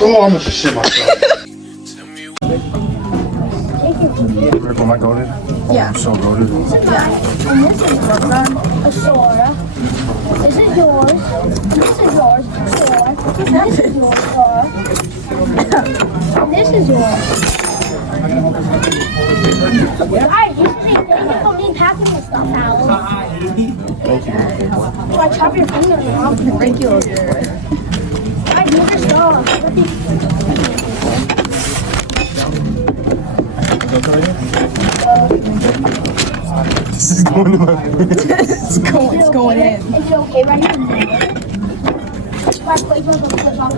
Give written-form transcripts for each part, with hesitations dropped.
Oh, I'm gonna shit myself. Am I goated? Oh, Yeah. I'm so goated. Yeah. And this is a Sora. This is yours. This is yours. Sora. This is yours, Sora. This is yours. Guys, you should say thank you for me passing this stuff out. Thank you. So I chop your fingers off. Thank you. Guys, use your straw. This is going to my It's going in. Is it okay right here? My plate was a flip off.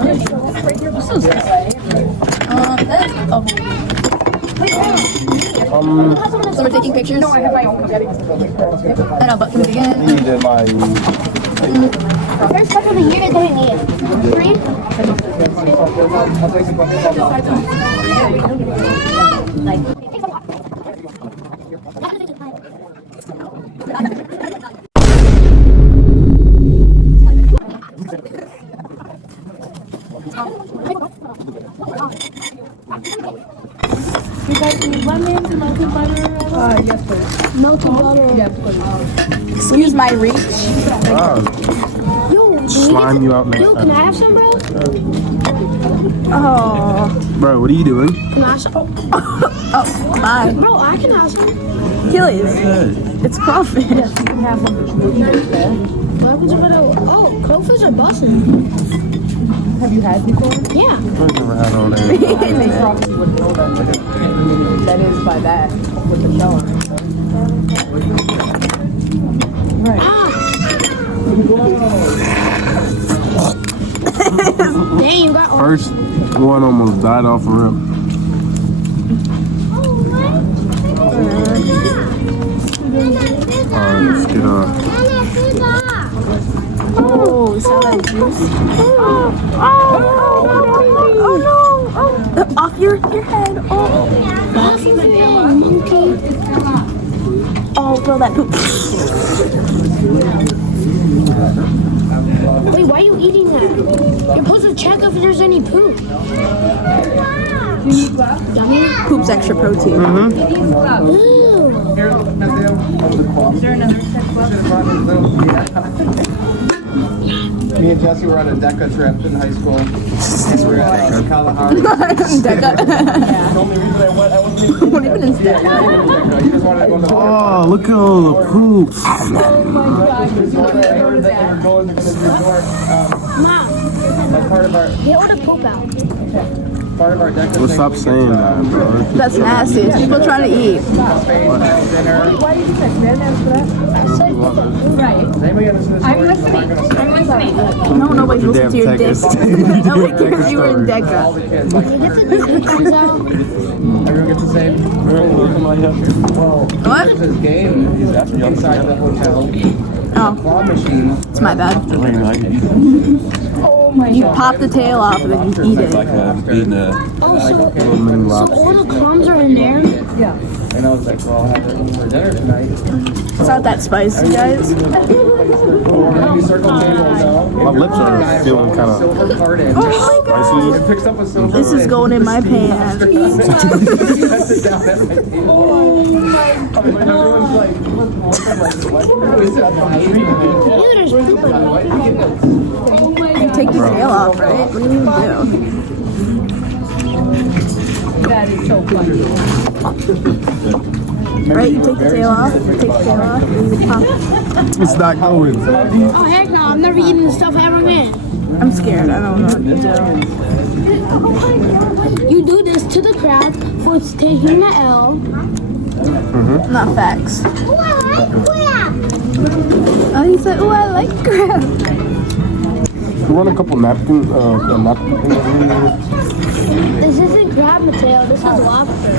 So we're taking pictures. No, I have my own. And I'll button it again. You did my. First touch of the year that I need. 3. You guys need lemons, melted butter? Yes, please. Melted butter. Yes, please. Excuse my reach. Yo, Slime you out next yo, can I have some, bro? Oh. Bro, what are you doing? Can I have some? Oh, bye. Bro, I can have some. Achilles. It's crawfish. What happens if I don't? Oh, crowfish are busting. Have you had before? Yeah. I've never had all that. That is by that with the shell. Right. Dang, you got one. First one almost died off a rip. Alright, let's get Oh, salad juice. Oh no! Oh, off your head. Oh, Off your head, monkey. oh, throw that poop. Wait, why are you eating that? You're supposed to check if there's any poop. Yummy. Poop's extra protein. Ew. Me and Jesse were on a DECA trip in high school. And we were at Kalahari. Deca. The only reason I wasn't even What even is that? DECA. You just wanted to go in the water. Oh, look at all the poop. I heard that they were going to this resort. Mom, Like part of get all the poop out. our DECA Well, thing. stop saying that, bro. That's nasty. It's people trying to eat. Space style dinner. Why did you say mayonnaise for that? Is anybody gonna listen to this story? I'm listening. No, nobody's listening to your dick. Nobody cares you were in All Deca. the kids. Get the things out. Everyone gets the same. Well, What? there's this game inside the hotel. Oh, Claw machine. it's my bad. Oh my You pop the tail off and then you eat it. Eating a Oh, so mini all the crumbs are in there? And I was like, well, I'll have it for dinner tonight. It's not that spicy, guys. Maybe circle table, no? My lips are feeling kind of Silver card in. Oh my god. spicy. It picks up a silver. This is going in my pants. Sit down at my table. Oh my Everyone's like, what? Is that Ew, there's poop in there. You take the tail off, right? What do you even do? That is so funny. Right, you take the tail off, and you pop it. It's not going. Oh, heck no, I'm never eating this stuff ever again. I'm scared, I don't know what to do. You do this to the crab for it's taking the L. Not facts. Oh, he said, oh, I like crab. You want a couple napkins? This isn't crab, Mateo. This is lobster.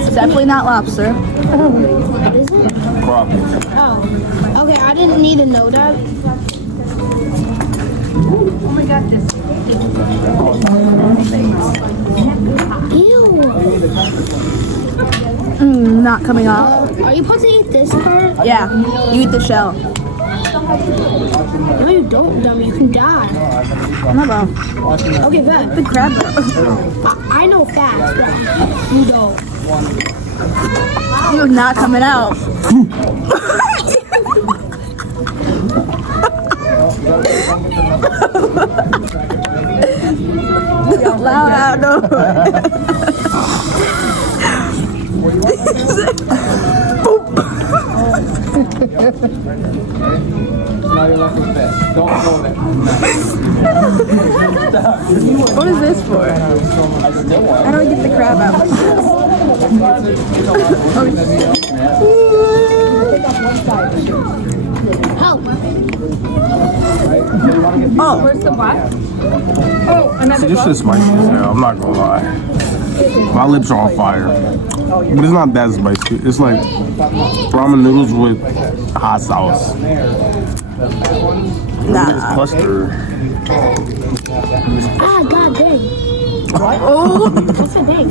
It's definitely not lobster. What is it? Crawfish. Oh. Okay, I didn't need to know that. Oh my god, this. Ew. Not coming off. Are you supposed to eat this part? Yeah, you eat the shell. No, you don't, dummy. You can die. No, bro. Okay, bet. The crab. I know facts, but you don't. You're not coming out. Loud out. No. Now you're left with this. Don't throw it. What is this for? How do I get the crab out? Help. Oh, Where's the black? Oh, another This shit's spicy as hell, I'm not gonna lie. My lips are on fire. But it's not that spicy. It's like ramen noodles with hot sauce. nah. It's cluster. Ah, god dang. Oh, What's the dang?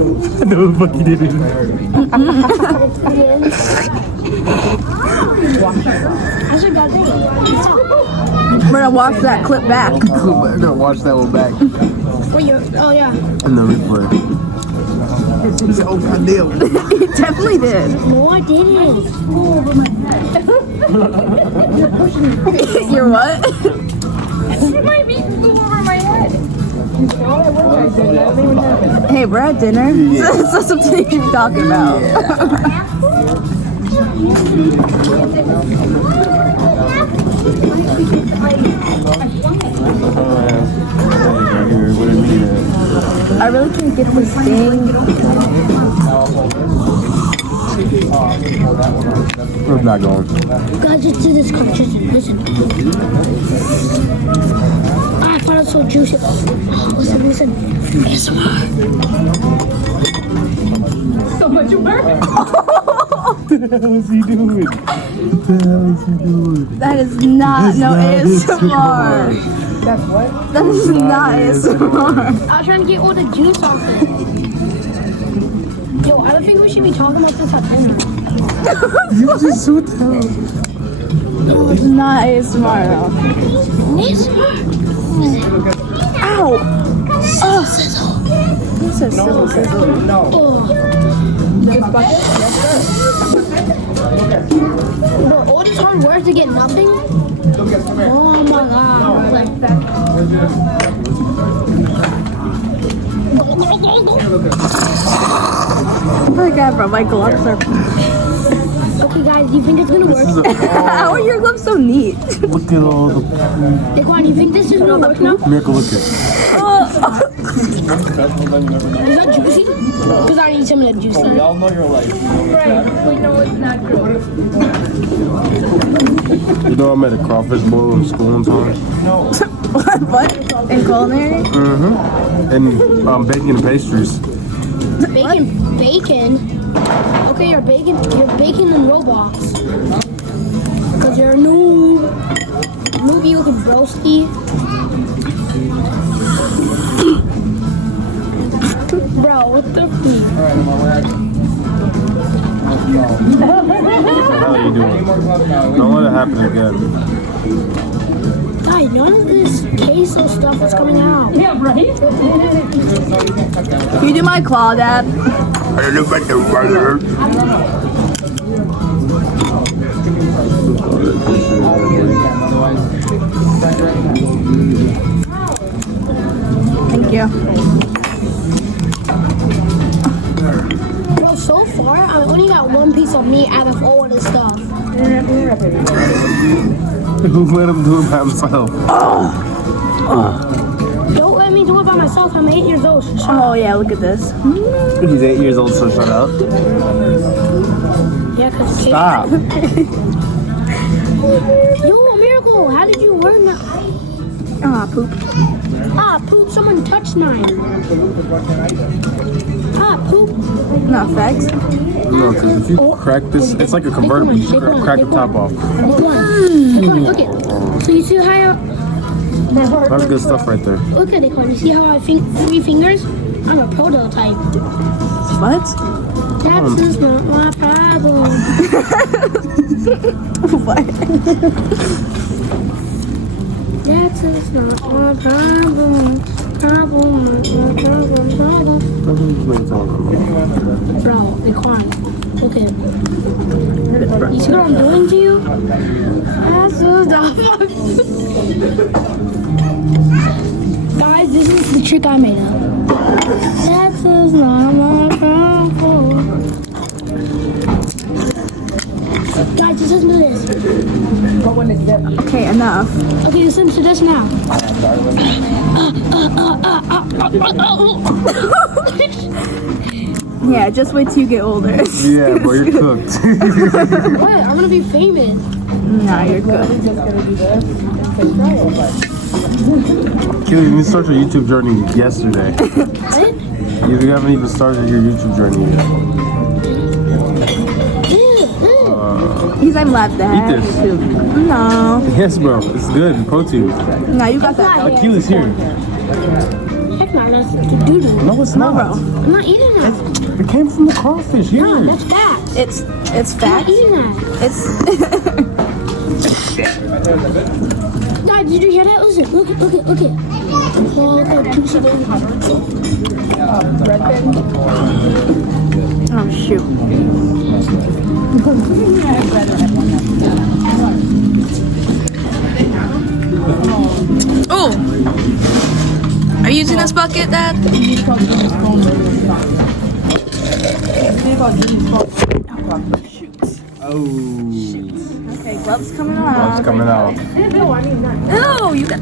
No, fuck you didn't. I said god dang. we're gonna watch that clip back. No, watch that one back. Wait, you're, oh yeah. In the replay. Oh, goddamn. He definitely did. No, I didn't. You're what? It might be flew over my head. Hey, we're at dinner. So something you keep talking about. I really can't get this thing. We're not going. Guys, just do this competition. Listen. Ah, I found it so juicy. Listen. ASMR. So much work. What the hell is he doing? What the hell is he doing? That is not ASMR. That's what? That is not ASMR. I was trying to get all the juice off it. Yo, I don't think we should be talking about this at dinner. You just so hell. It's not ASMR though. ASMR. Ow! Oh. Who says sizzle sizzle? Oh. Bro, all this hard work to get nothing? Oh my god. Like that. I feel like I have my gloves are. Okay guys, do you think it's gonna work? How are your gloves so neat? Look at all the Dae'kwon, do you think this is gonna work now? Miracle, look at. Is that juicy? Because I need some of that juice. We all know your life. Right. We know it's not good. You know I made a crawfish boil in school one time? What? In culinary? And baking and pastries. Bacon? Okay, you're baking in Roblox. Because you're a noob. Noob, you looking broski. Bro, what the f? How are you doing? Don't let it happen again. Guys, none of this queso stuff is coming out. Yeah, right? Can you do my claw, Dad? Thank you. Bro, so far, I only got one piece of meat out of all of this stuff. Who let him do it by himself? Don't let me do it by myself. I'm 8 years old. So shut up. Oh yeah, look at this. He's 8 years old, so shut up. Yeah, because Stop. Yo, Miracle, how did you learn that? Ah, poop. Ah, poop, someone touched mine. Ah, poop. Not facts. No, because if you crack this, it's like a convertible. You just crack the top off. Dae'kwon, look it. So you see how That's good stuff right there. look at Dae'kwon. You see how I think 3 fingers? I'm a prototype. What? That's just not my problem. What? That's just not my problem. Problem. Bro, Dae'kwon. Okay. You see what I'm doing to you? That's just not my Guys, this is the trick I made up. That's just not my problem. Guys, just listen to this. Okay, enough. Okay, listen to this now. Yeah, just wait till you get older. Yeah, bro, you're cooked. What? I'm gonna be famous. Nah, you're good. Keely, you need to start your YouTube journey yesterday. What? You haven't even started your YouTube journey yet. He's like left Eat that. this. No. Yes, bro. It's good. Protein. No, you got that. Keely's here. Heck no, that's doo-doo. No, it's not. I'm not eating that. It came from the crawfish. Here. No, that's fat. It's I'm fat. not eating that. It's Dad, did you hear that? Listen, look it. Oh, okay, 2 seconds. oh shoot. Oh! Are you using this bucket, Dad? Oh. Okay, gloves coming It's out. coming out. Oh, you got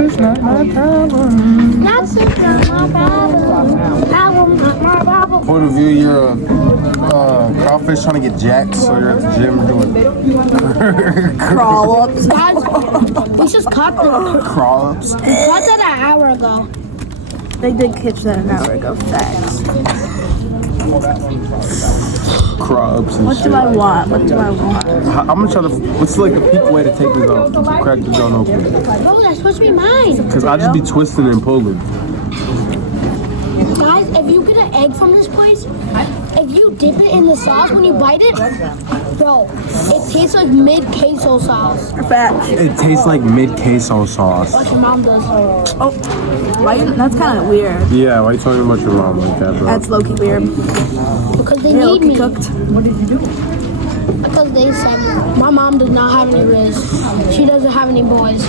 It's not my problem. That's just not my problem. Problem, not my problem. Point of view, you're a crawfish trying to get jacked, so you're at the gym doing Crawl ups. Guys, we just caught crawl ups. that an hour ago. They did catch that an hour ago. Facts. Crawl ups and What shit. do I want? What do I want? I'm gonna try to. What's like a peak way to take this off? Crack the gun open. Bro, that's supposed to be mine. Cause I just be twisting and pulling. Guys, if you get an egg from this place, if you dip it in the sauce when you bite it, bro, it tastes like mid-queso sauce. Facts. It tastes like mid queso sauce. What your mom does. Oh, why? That's kind of weird. Yeah, why you talking about your mom like that, bro? That's low-key weird. Because they They're need low-key me. cooked. Because they said my mom does not have any riz. She doesn't have any boys.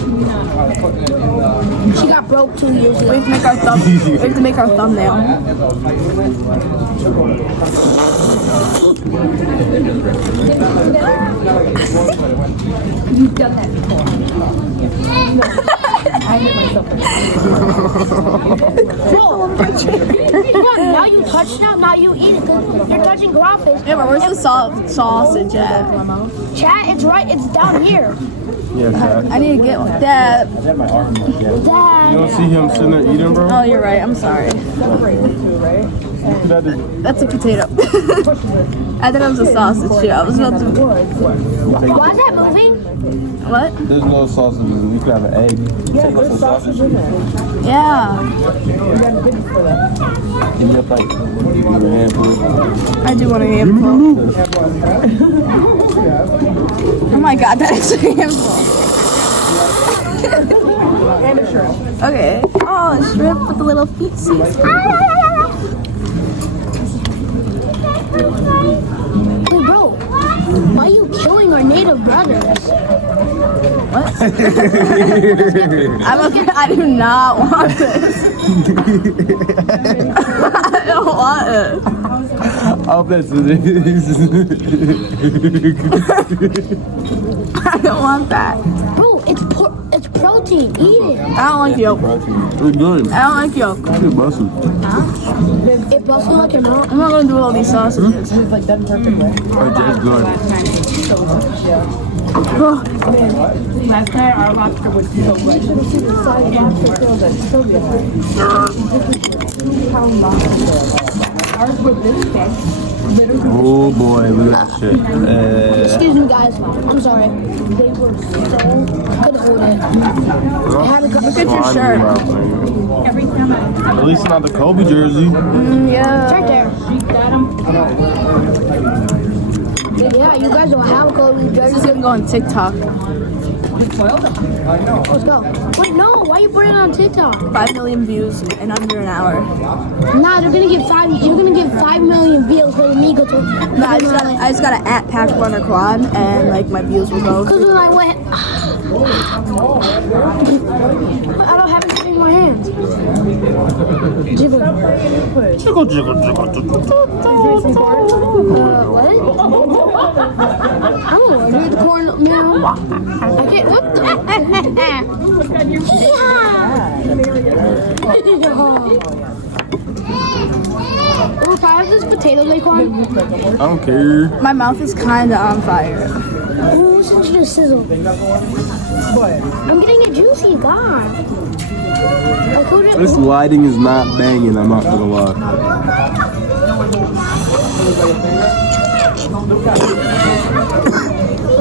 She got broke 2 years We ago. have to make our we have to make our thumbnail. You've done that before. I hit myself. Bro, now you touch that, now you eat it. Cause you're touching crawfish. Yeah, but where's the sausage at? Chat, it's right, it's down here. Yeah, Dad. I need to get that. You Dad. don't see him sitting there eating, bro? Oh, you're right. I'm sorry. That is, That's a potato. I thought it was a sausage. Yeah, I was about to. Why is that moving? What? there's no sausage. You could have an egg. Yeah, there's sausage in there. Yeah, Give me a bite. Give me a handful. I do want a handful. Oh my god, that is a handful. And a shrimp. Okay. Oh, a shrimp with the little feetsies. Wait, bro, why are you killing our native brothers? What? I do not want this. I don't want it. I hope that's it. I don't want that. Bro, it's protein. Eat it. I don't like yolk. It's good. I don't like yolk. It's busted. It busted like your mom. I'm not gonna do all these sausages. It's like done perfectly. It tastes good. Last night our lobster was so good. You see the size of lobster tail, that's so different. 50-pound lobster tail. ours with this stuff. Oh boy, look at that shit. Excuse me, guys. I'm sorry. They were so couldn't hold it. I had to go. Look at your shirt. Every time At least not the Kobe jersey. It's Yeah. right there. got them. Yeah, you guys don't have a Kobe This jersey. is gonna go on TikTok. Let's go. Wait, no. Why you putting it on TikTok? 5 million views in under an hour. Nah, they're gonna get 5. You're gonna get 5 million views for me go to. No, I just gotta at Pack Runner Quad and like my views will go. Cause when I went, I don't have anything in my hands. Jiggle. Jiggle, jiggle, jiggle, jiggle. What? I don't want to do the corn now. I can't. What the? Oh, can I have this potato, Dae'kwon? I don't care. My mouth is kinda on fire. Ooh, listen to the sizzle. I'm getting it juicy, God. This lighting is not banging, I'm not gonna lie.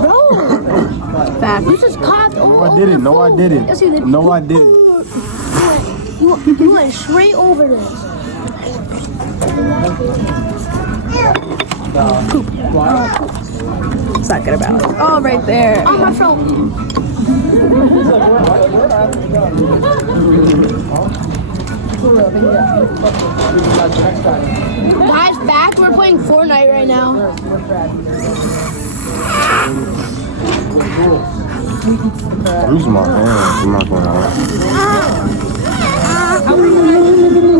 Bro, Fact. you just caught No, I didn't. No, I didn't. Yes, you did. No, I didn't. You went straight over this. It's not good about it. Oh, right there. On my phone. Guys, back. We're playing Fortnite right now. I'm using my hands, I'm not gonna lie.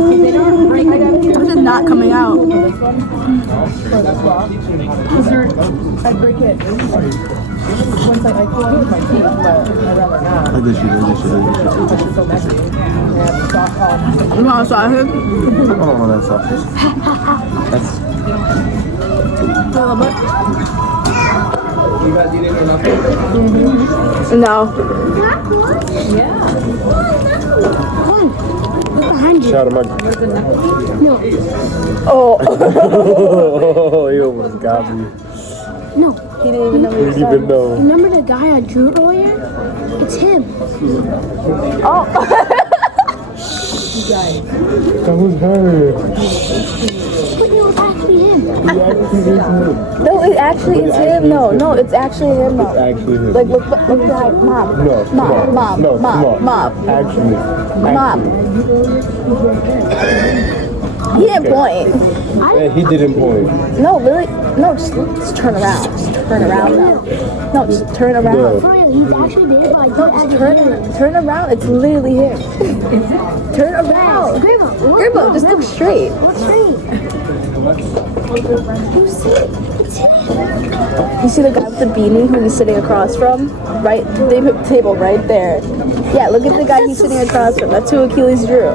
This is not coming out. I break it. Once I pull it with my teeth, I rather not. Look at this shit, look at this shit, look at this shit. It's so messy. And You want a sausage? I don't want that sausage. That's A little bit. You guys eat it enough? No. Look behind you. shout out my. No, Oh. He almost got me. no. He didn't even know He didn't even know. Remember the guy I drew earlier? It's him. Oh. That was her. But it was actually him. No, it actually is him. No, it's actually him. No. Actually, him. Like, look behind. Mom. No, come on. Mom. No, come on. Mom. Actually. Mom. He didn't point. Yeah, he didn't point. No, really? No, just turn around. Just turn around now. No, just turn around. For real, he's actually there, but I No, don't just actually turn around. It's literally him. Turn around. Grandma, what? Grandma, just look straight. What's straight? You see? It's him. You see the guy with the beanie who he's sitting across from? Right, the table right there. Yeah, look at the guy he's sitting across from. That's who Achilles drew.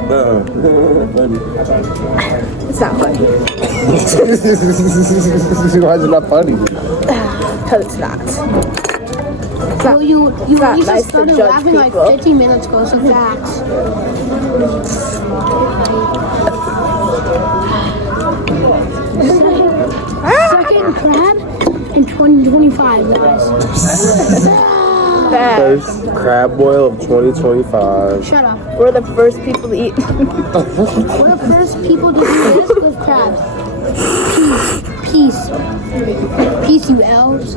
It's not funny. Why is it not funny? Because it's not. Well, you not at least nice to started judge laughing like people. 15 minutes ago, so facts. Second crab in 2025, guys. Bad. First crab boil of 2025. Shut up. We're the first people to eat. We're the first people to do this with crabs. Peace. Peace, you elves.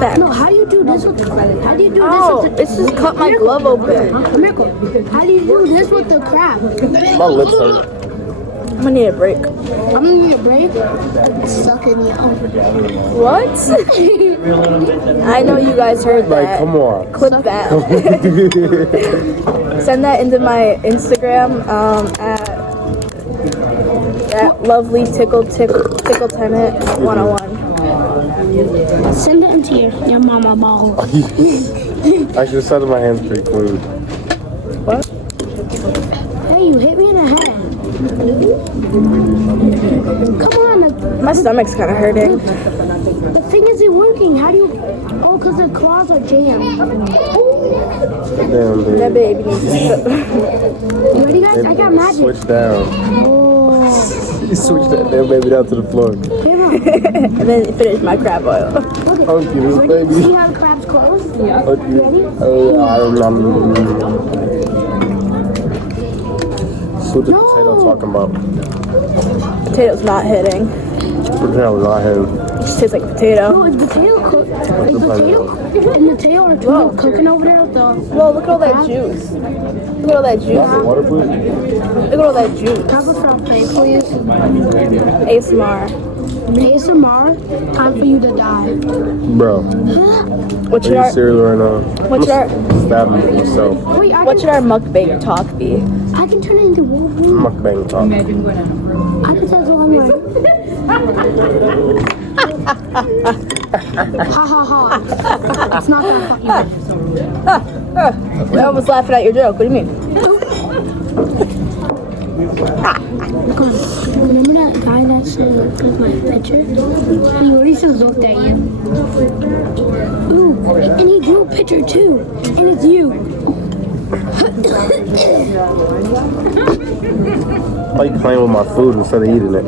Fact. No, how do you do this with the crab? How do you do this Oh, with the... it's just cut my glove open. Miracle. How do you do this with the crab? My lips hurt. I'm gonna need a break. I'm gonna need a break. Sucking you. What? I know you guys heard Like, that. come on. Clip that. Send that into my Instagram at lovely tickle tenant 101. Send it into your mama ball. I should have said my hands pretty clean. What? Hey, you hit me in the head. Come on, My stomach's kind of hurting. the thing isn't working. How do you... Oh, because the claws are jammed. Damn, That baby. baby needs to You ready, guys? I got magic. Switch down. Oh. He switched that damn baby down to the floor. And then finish my crab oil. Okay, little See baby. how the crab's closed? Okay. Ready? I don't know. That's what the potato talking about. Potato's not hitting. Potato was not him. It just tastes like potato. No, is potato cooked? Is potato and the tail are two cooking over there with the... Well, look at all that juice. Look at all that juice. Water, please. Look at all that juice. Have a frappe, please. ASMR. ASMR, time for you to die. Bro, What should eat our cereal right now. what should our Stab me with myself. Wait, what should our mukbang talk be? I can turn it into Wolverine. Mukbang talk. I can tell the line Ha ha ha. It's not that fucking I was laughing at your joke. What do you mean? Remember that guy that said with my picture? He already just looked at you. Ooh, and he drew a picture too. And it's you. Why you playing with my food instead of eating it?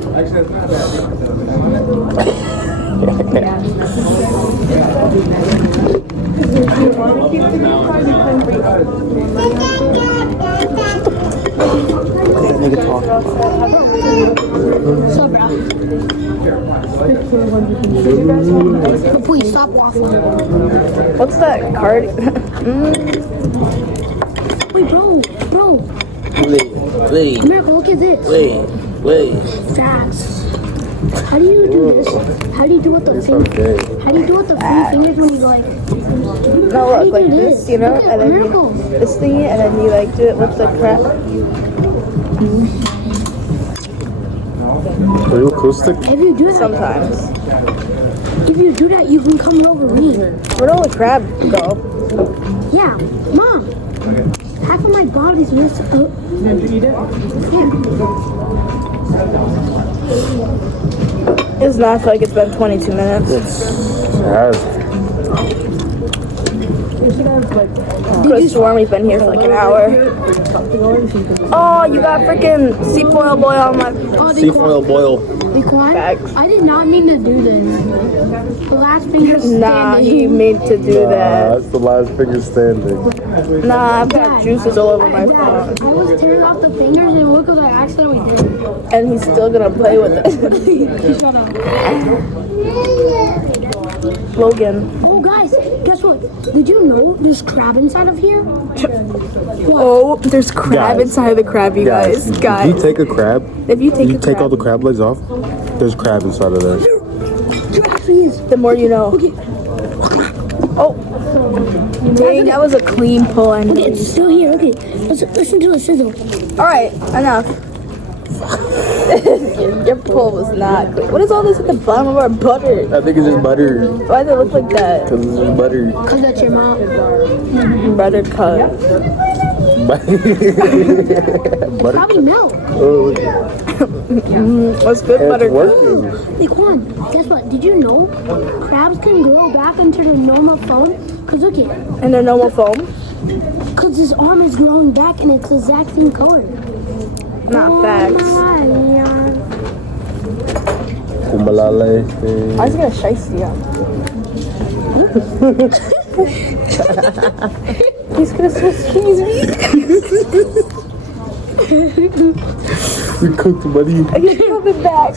So, bro. But please stop waffling. What's that card? Wait, bro. Wait. Miracle, look at this. Wait. Facts. How do you do this? How do you do with the fingers? How do you do with the three fingers when you go like? No, How do look, you like do this, you know, Look at and then Miracle. this thingy, and then you like do it with the crap. Are you acoustic? If you do that, Sometimes. if you do that, you can come over me. Where'd all the crab go? Yeah, Mom. Half of my body's missing. It does not feel like it's been 22 minutes. It has. Could have sworn we've been here for like an hour. Oh, you got freaking seafoil boil on my. Seafoil boil. Dae'kwon, Facts. I did not mean to do this. The last finger Nah, standing. he made to do that. That's the last finger standing. Nah, I've got juices all over my Dad, phone. I was tearing off the fingers and look what I accidentally did. And he's still gonna play with it. Shut up. Logan. Oh, guys, guess what? Did you know there's crab inside of here? Oh, there's crab Guys. inside of the crab, you guys. If Guys. you take a crab, If you take you a take all crab, the crab legs off, there's crab inside of there. There actually is. the more you know. Oh. Dang, that was a clean pull. I Okay, know. it's still here. Okay, listen to the sizzle. Alright, enough. Your pull was not clean. What is all this at the bottom of our butter? I think it's just butter. Why does it look like that? Because it's just butter. Cause that's your mom. Butter cut. Butter. Probably milk. Oh, What's good it's butter cut? working. Dae'kwon, guess what? Did you know crabs can grow back into their normal form? Cause look it, And the normal foam? cause his arm is growing back and it's the exact same color. Not facts. Kumalale. I was gonna shiesty up. He's gonna Swiss cheese me. You cooked, buddy. He's coming back.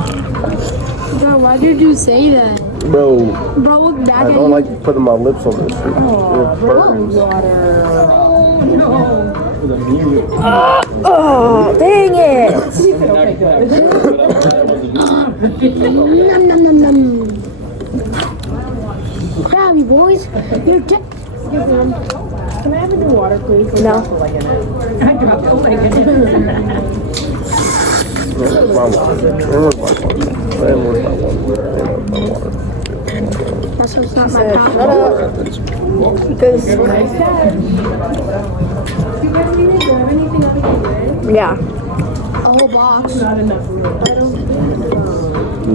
Bro, why did you say that? Bro, Bro, look back I at don't you. like putting my lips on this shit. It burns. Oh, dang it. Nom nom nom nom. Crabby boys, you're dead. Can I have a new water, please? No. I dropped. Oh my goodness. Where's my water? Where's my water? Where's my water? That's what's not my Shut problem. up. Because, yeah. A whole box. Not enough room. This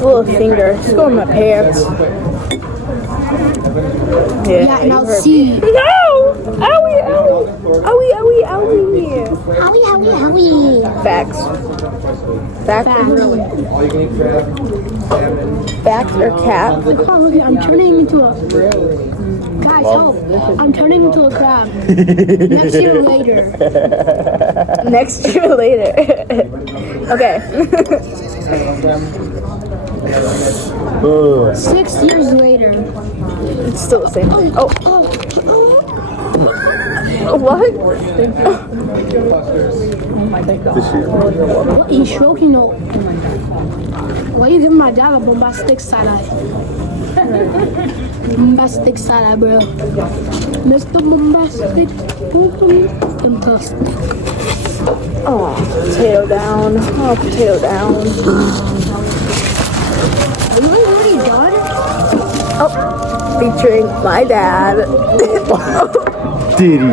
little finger. It's going in my pants. Yeah, and I'll you heard see. me. No! Owie, owie. Owie, owie, owie. Howie, howie, howie. Facts. Facts or really? Facts or cap? Oh, look, I'm turning into a... Guys, help. I'm turning into a crab. Next year later. Next year later. Okay. 6 years later. It's still the same thing. Oh. What? What? He's stroking though. Why you giving my dad a bombastic side eye? Bombastic side eye, bro. Mr. Bombastic. Fantastic. Oh, potato down. Oh, potato down. Are you already done? Oh, featuring my dad. Diddy.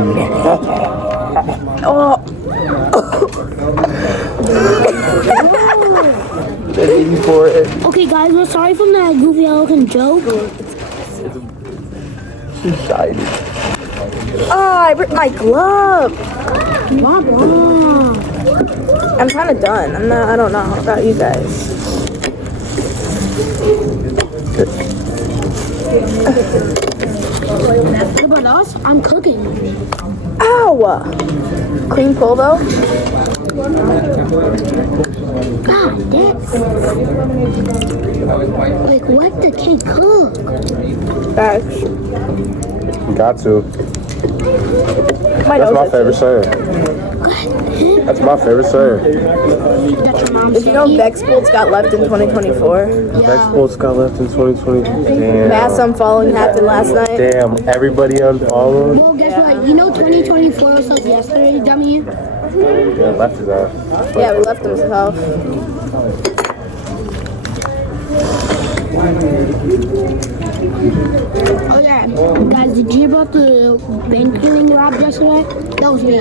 Oh. Diddy for it. Okay, guys, we're sorry from that goofy looking joke. She's shiny. Oh, I ripped my glove. Blah, blah. I'm kind of done. I don't know about you guys. What about us? I'm cooking. Ow! Clean pull though. God, that's... Like, what the kid cook? Facts. Got to. My That's nose my is- favorite saying. That's my favorite saying. That's your mom's Did you know Vex Bolts got left in 2024? Next sports got left in 2020. Damn. Mass unfollowing happened last night. Damn, everybody unfollowed. Well, guess what? You know 2024 was like yesterday, dummy? Yeah, left his ass. Yeah, we left himself. Oh yeah, guys, did you hear about the bank killing robbed yesterday? That was me.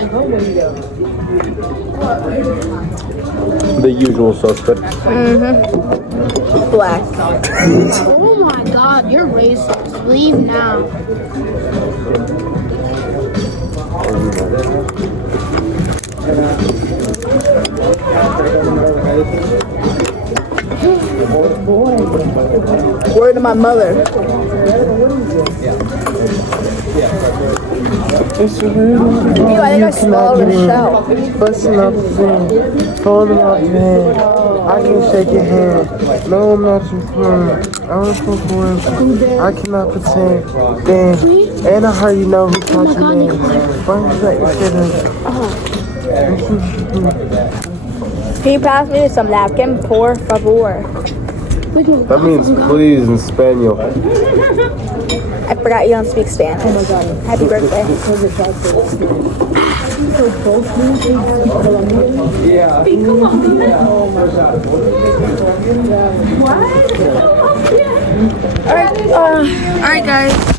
The usual suspect. Black. Oh my god, you're racist. Leave now. Word to my mother. Ew, I think I swallowed a shell. Busting up his hand, folding up your hand. I can shake your hand. No, I'm not your friend. I don't fuck with. I cannot pretend. Damn, and I heard you know who taught your name. Why you let your shit in? Can you pass me some napkin, por favor? That means please in Spanish. I forgot you don't speak Spanish. Happy birthday. Alright, guys.